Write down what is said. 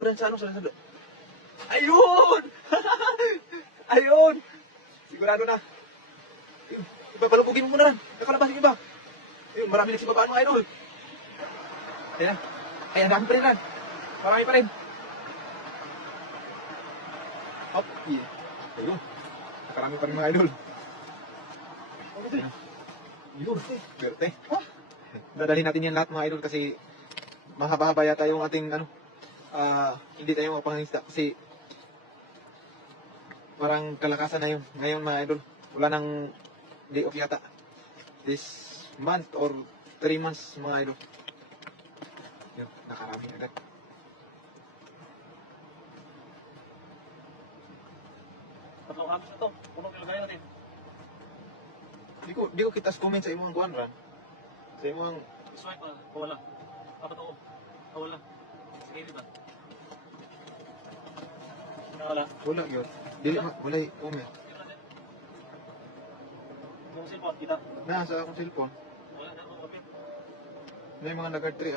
Ran sa ano, sa ayun! Ayun! Sigurado na. Ayun. Iba, palubugin mo muna ran. Nakalabas yung iba. Ayun, marami nagsibabaan mga idol. Ayan. Ay, ang dami pa rin ran. Marami pa rin. Hop. Yeah. Ayun. Nakarami pa rin mga idol. Ayan. Yun. Berte. Dadalhin natin yan lahat mga idol kasi mahaba-haba yata yung ating ano. Hindi tayo makapangisda kasi parang kalakasan na yun. Ngayon mga idol, wala nang day off yata. This month or 3 months mga idol. Yun, nakarami agad. Tatlong hapos na to. Punong ilagay natin. Di ko kitas comment sa imong kuan ran. Sa imong Swipe pa. Wala. Apat ako. Wala. Sige dito. Wala. wala gyud. Dili wala comment. Yung cellphone, kita. Na sa akong cellphone. Wala na ako. Na yung mga nag-tree